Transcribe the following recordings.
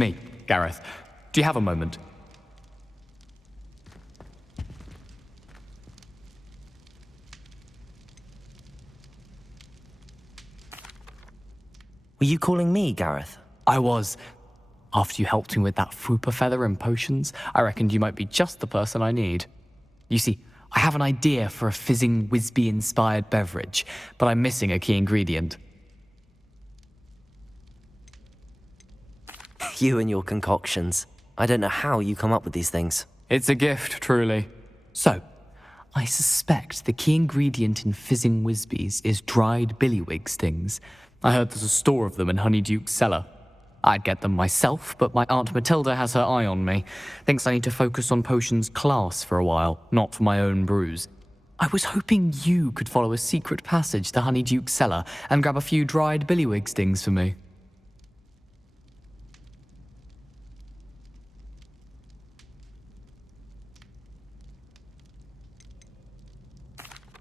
me, Gareth. Do you have a moment? Were you calling me, Gareth? I was. After you helped me with that fupa feather and potions, I reckoned you might be just the person I need. You see, I have an idea for a fizzing Wisby-inspired beverage, but I'm missing a key ingredient. You and your concoctions. I don't know how you come up with these things. It's a gift, truly. So, I suspect the key ingredient in fizzing Wisbies is dried billywig stings. I heard there's a store of them in Honeyduke's cellar. I'd get them myself, but my Aunt Matilda has her eye on me. Thinks I need to focus on potions class for a while, not for my own brews. I was hoping you could follow a secret passage to Honeyduke's cellar and grab a few dried billywig stings for me.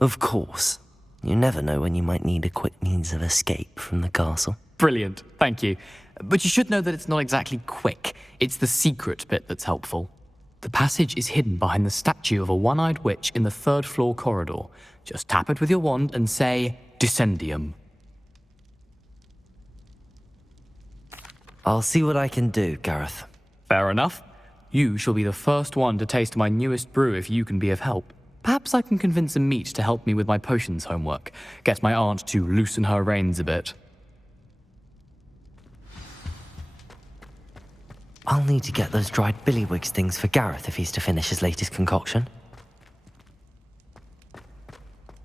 Of course. You never know when you might need a quick means of escape from the castle. Brilliant, thank you. But you should know that it's not exactly quick. It's the secret bit that's helpful. The passage is hidden behind the statue of a one-eyed witch in the third-floor corridor. Just tap it with your wand and say, Descendium. I'll see what I can do, Gareth. Fair enough. You shall be the first one to taste my newest brew if you can be of help. Perhaps I can convince a meat to help me with my potions homework. Get my aunt to loosen her reins a bit. I'll need to get those dried billywig stings for Gareth if he's to finish his latest concoction.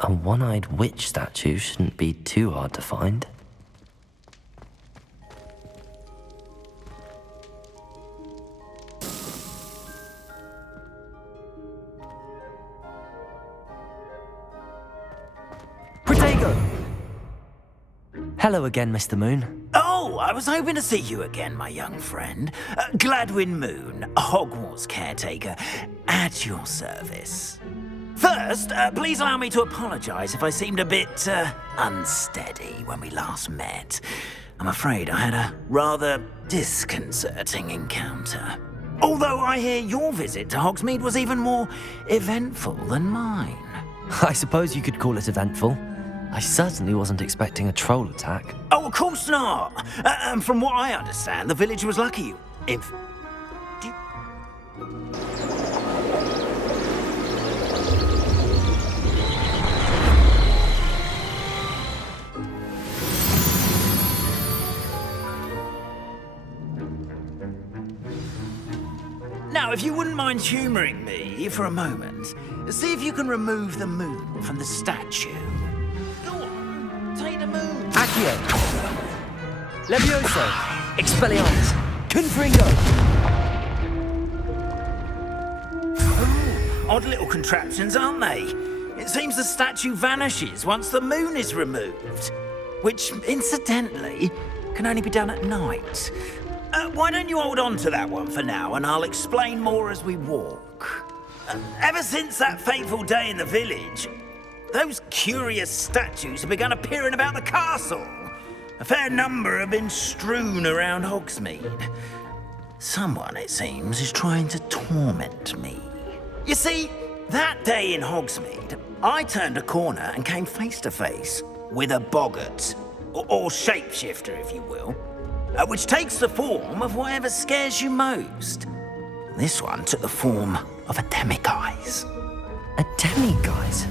A one-eyed witch statue shouldn't be too hard to find. Hello again, Mr. Moon. Oh, I was hoping to see you again, my young friend. Gladwin Moon, Hogwarts caretaker, at your service. First, please allow me to apologize if I seemed a bit unsteady when we last met. I'm afraid I had a rather disconcerting encounter. Although I hear your visit to Hogsmeade was even more eventful than mine. I suppose you could call it eventful. I certainly wasn't expecting a troll attack. Oh, of course not. And from what I understand, the village was lucky. Now, if you wouldn't mind humouring me for a moment, see if you can remove the moon from the statue. Take the moon. Accio! Levioso! Expelliarmus! Confringo! Oh, odd little contraptions, aren't they? It seems the statue vanishes once the moon is removed. Which, incidentally, can only be done at night. Why don't you hold on to that one for now, and I'll explain more as we walk. Ever since that fateful day in the village, those curious statues have begun appearing about the castle. A fair number have been strewn around Hogsmeade. Someone, it seems, is trying to torment me. You see, that day in Hogsmeade, I turned a corner and came face to face with a boggart, or shapeshifter, if you will, which takes the form of whatever scares you most. This one took the form of a demiguise. A demiguise?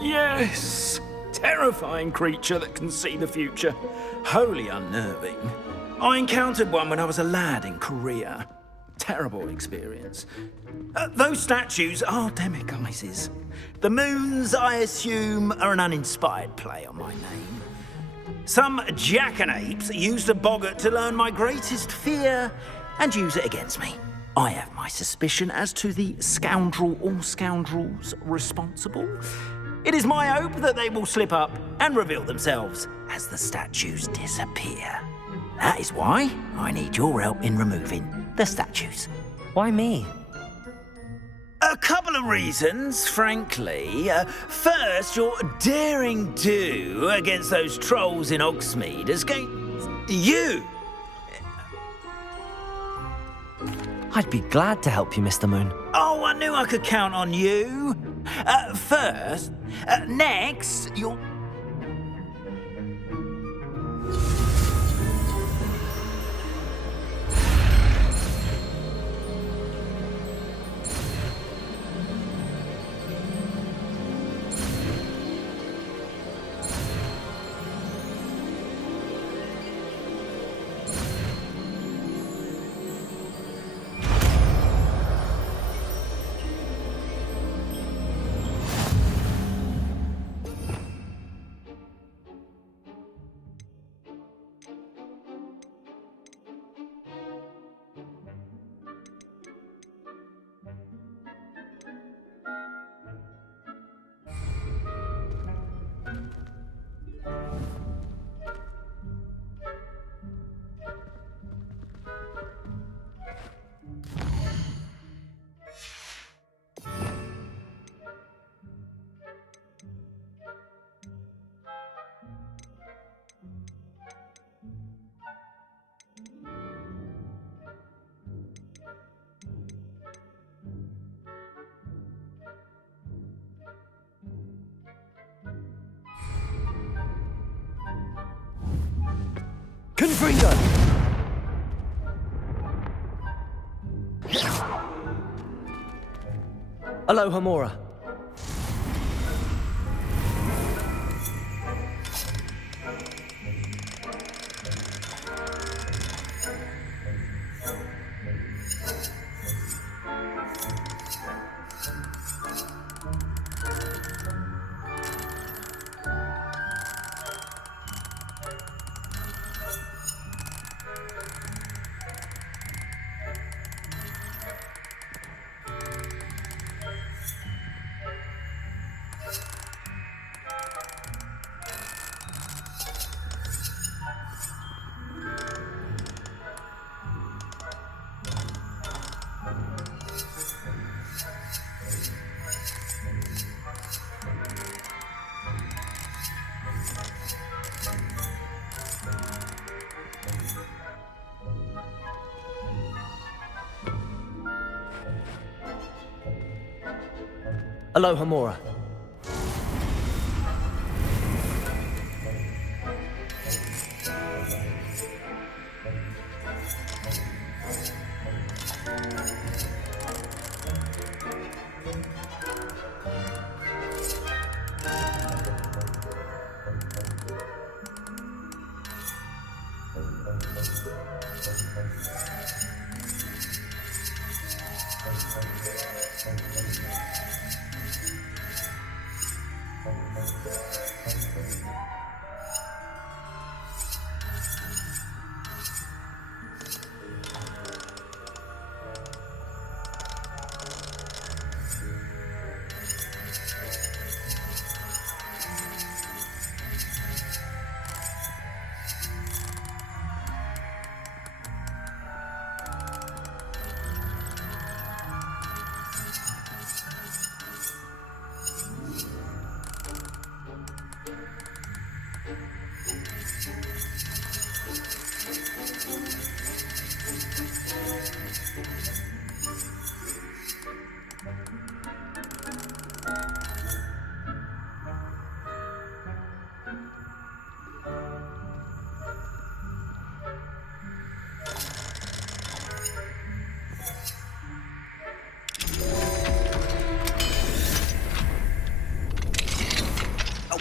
Yes! Terrifying creature that can see the future. Wholly unnerving. I encountered one when I was a lad in Korea. Terrible experience. Those statues are demiguises. The moons, I assume, are an uninspired play on my name. Some jackanapes used a boggart to learn my greatest fear and use it against me. I have my suspicion as to the scoundrel or scoundrels responsible. It is my hope that they will slip up and reveal themselves as the statues disappear. That is why I need your help in removing the statues. Why me? A couple of reasons, frankly. First, your daring do against those trolls in Hogsmeade has gained you. I'd be glad to help you, Mr. Moon. Oh, I knew I could count on you. Next, you'll... Confringo! Aloha Mora. Aloha Mora.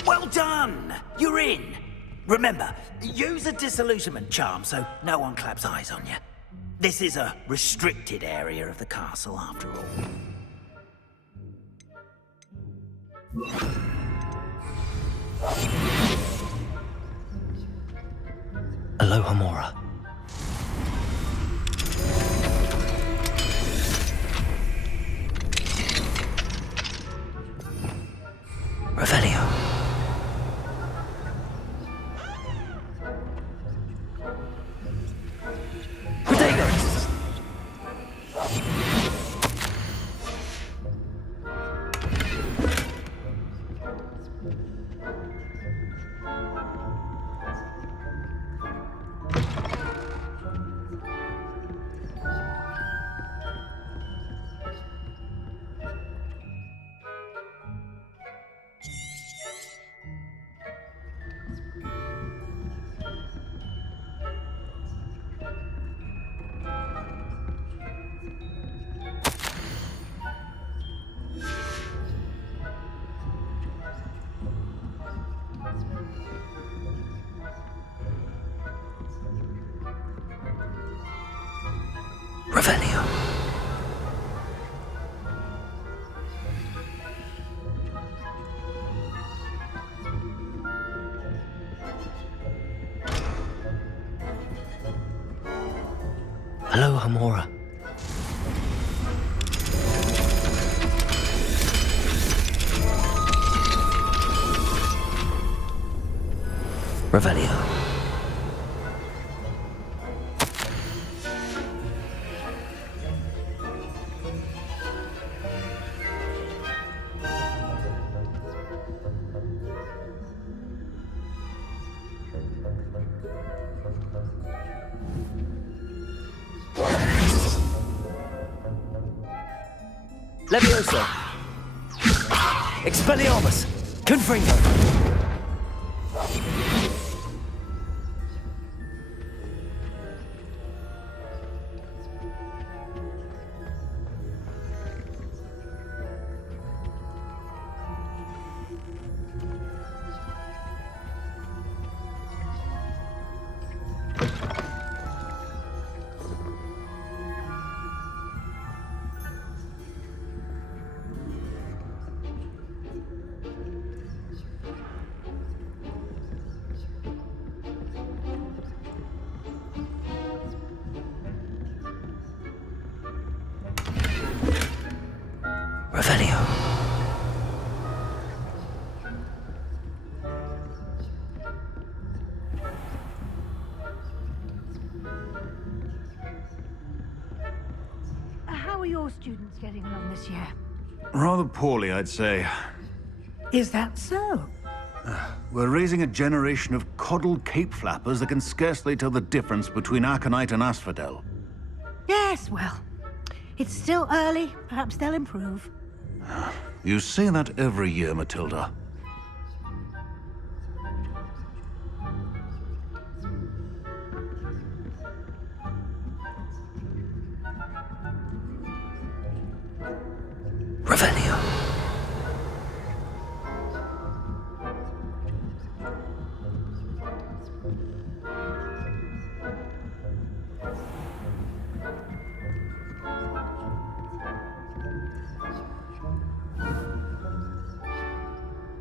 Well done! You're in. Remember, use a disillusionment charm so no one claps eyes on you. This is a restricted area of the castle, after all. Aloha Mora. Revelio. Revelio. Hello, Hamora. Revelio. Levioso! Expelliarmus! Confringo! Revelio. How are your students getting along this year? Rather poorly, I'd say. Is that so? We're raising a generation of coddled cape flappers that can scarcely tell the difference between aconite and asphodel. Yes, well, it's still early. Perhaps they'll improve. You say that every year, Matilda. Revelio.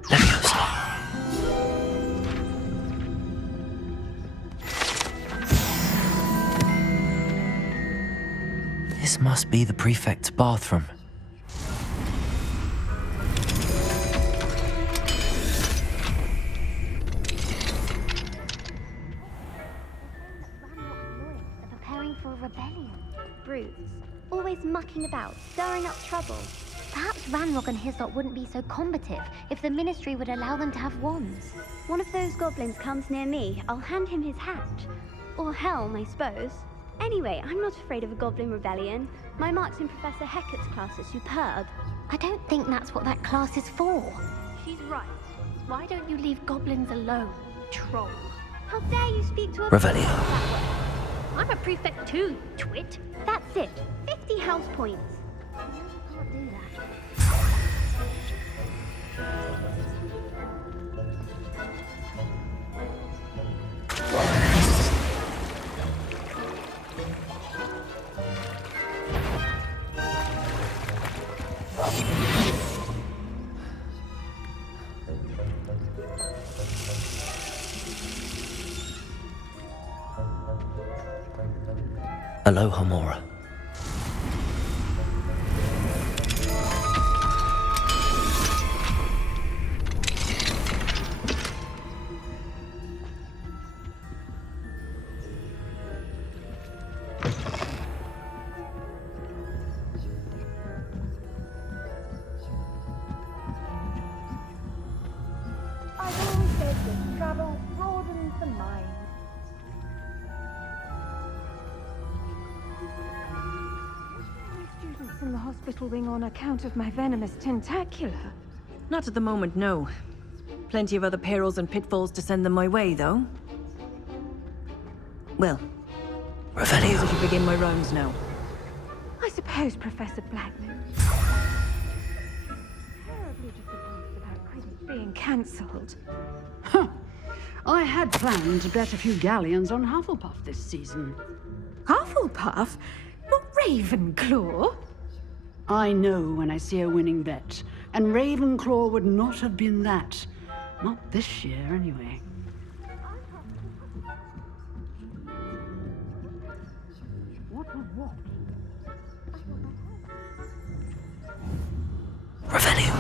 Leviosa. This must be the prefect's bathroom. Preparing for a rebellion. Brutes. Always mucking about, stirring up trouble. Perhaps Ranrock and his lot wouldn't be so combative if the Ministry would allow them to have wands. One of those goblins comes near me, I'll hand him his hat. Or helm, I suppose. Anyway, I'm not afraid of a goblin rebellion. My marks in Professor Hecat's class are superb. I don't think that's what that class is for. She's right. Why don't you leave goblins alone, troll? How dare you speak to a Revelio. that way? I'm a prefect too, you twit. That's it. 50 house points. Can't do that. Hello, Hamora. I've always said that travel broadens the mind. Students in the hospital wing on account of my venomous tentacula. Not at the moment, no. Plenty of other perils and pitfalls to send them my way, though. Well, I Revelio. should begin my rounds now. I suppose, Professor Blackman. Terribly disappointed about credits being cancelled. I had planned to bet a few galleons on Hufflepuff this season. Hufflepuff? Not Ravenclaw? I know when I see a winning bet, and Ravenclaw would not have been that. Not this year, anyway. Revelio.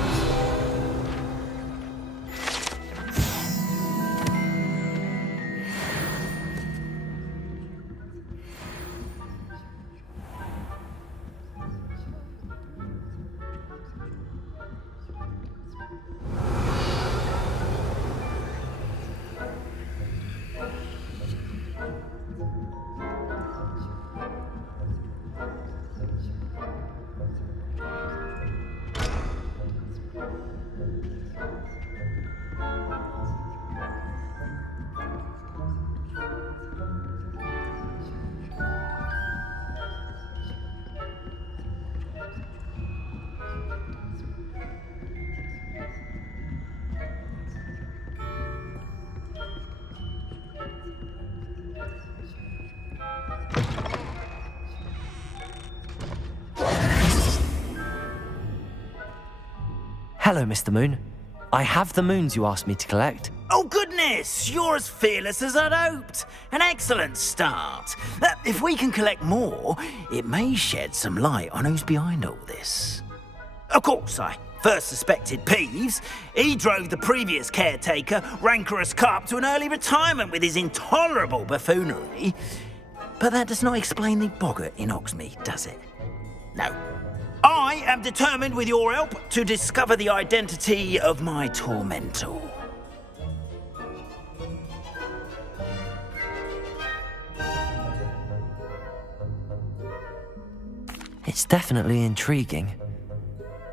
Hello, Mr. Moon. I have the moons you asked me to collect. Oh, goodness! You're as fearless as I'd hoped. An excellent start. If we can collect more, it may shed some light on who's behind all this. Of course, I first suspected Peeves. He drove the previous caretaker, Rancorous Carp, to an early retirement with his intolerable buffoonery. But that does not explain the boggart in Hogsmeade, does it? No. I am determined, with your help, to discover the identity of my tormentor. It's definitely intriguing.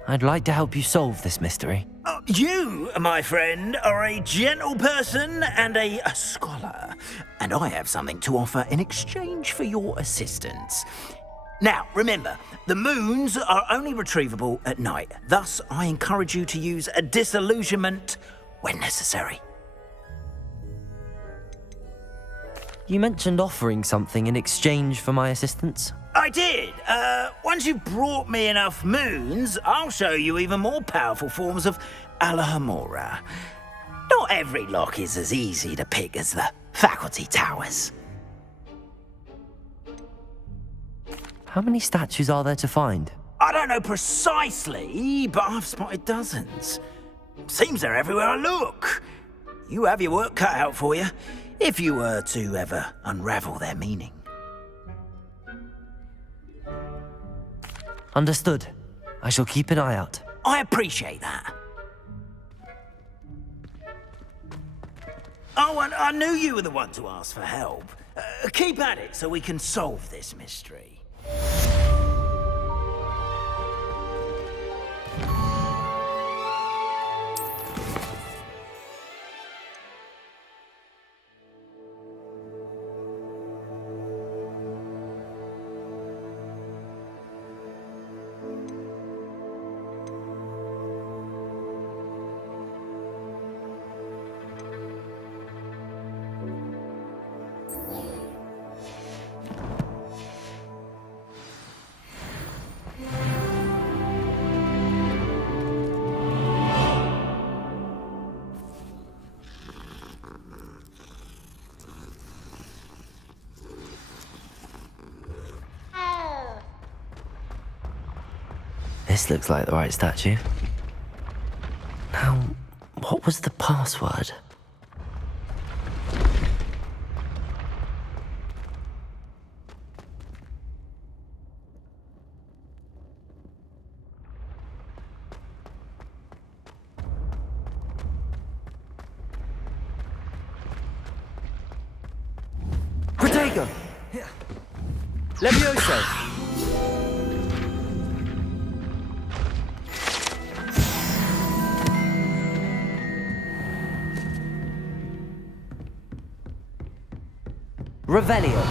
I'd like to help you solve this mystery. You, my friend, are a gentle person and a scholar, and I have something to offer in exchange for your assistance. Now, remember, the moons are only retrievable at night. Thus, I encourage you to use a disillusionment when necessary. You mentioned offering something in exchange for my assistance? I did. Once you've brought me enough moons, I'll show you even more powerful forms of Alohomora. Not every lock is as easy to pick as the faculty towers. How many statues are there to find? I don't know precisely, but I've spotted dozens. Seems they're everywhere I look. You have your work cut out for you, if you were to ever unravel their meaning. Understood. I shall keep an eye out. I appreciate that. Oh, and I knew you were the one to ask for help. Keep at it so we can solve this mystery. This looks like the right statue. Now, what was the password? Protego! Levioso! Revelio.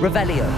Revelio.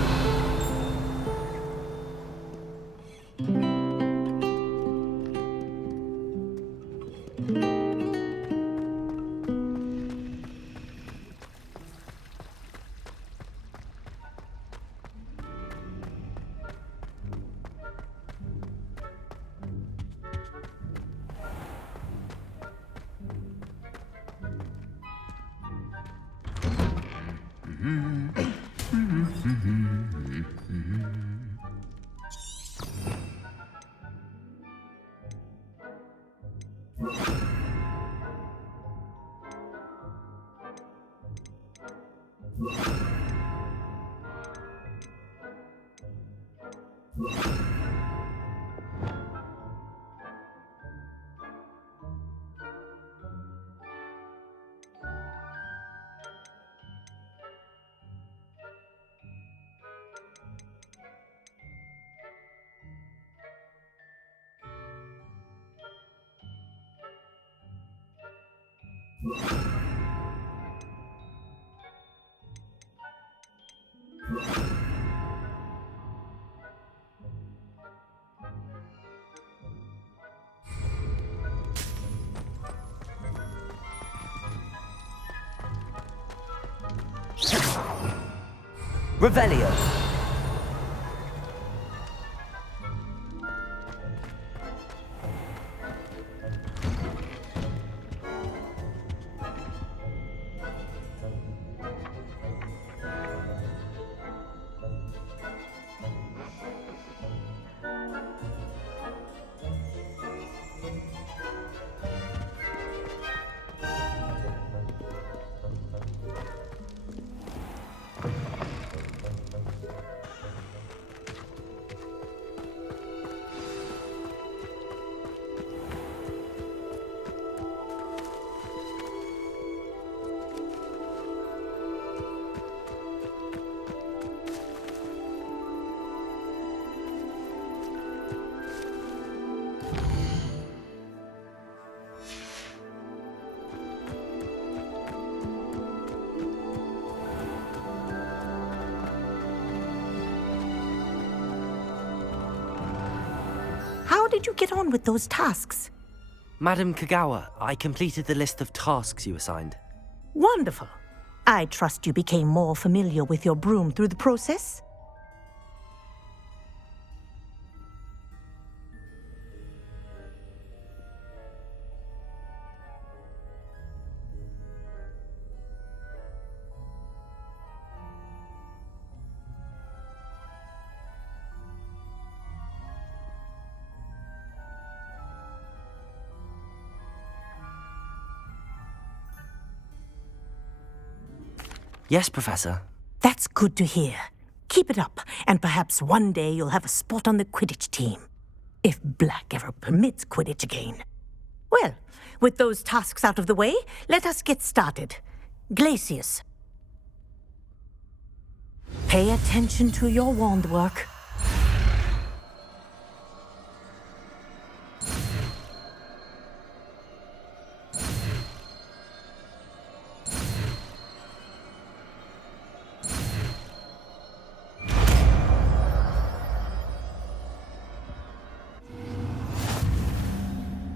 Revelio. How did you get on with those tasks? Madam Kagawa, I completed the list of tasks you assigned. Wonderful. I trust you became more familiar with your broom through the process? Yes, Professor. That's good to hear. Keep it up, and perhaps one day you'll have a spot on the Quidditch team. If Black ever permits Quidditch again. Well, with those tasks out of the way, let us get started. Glacius. Pay attention to your wand work.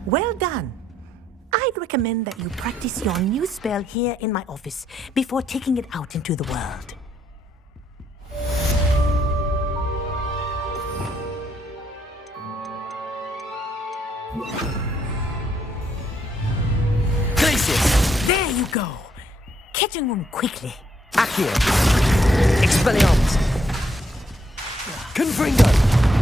Well done. I'd recommend that you practice your new spell here in my office before taking it out into the world. Glacius! There you go. Catching on quickly. Accio! Expelliarmus! Confringo!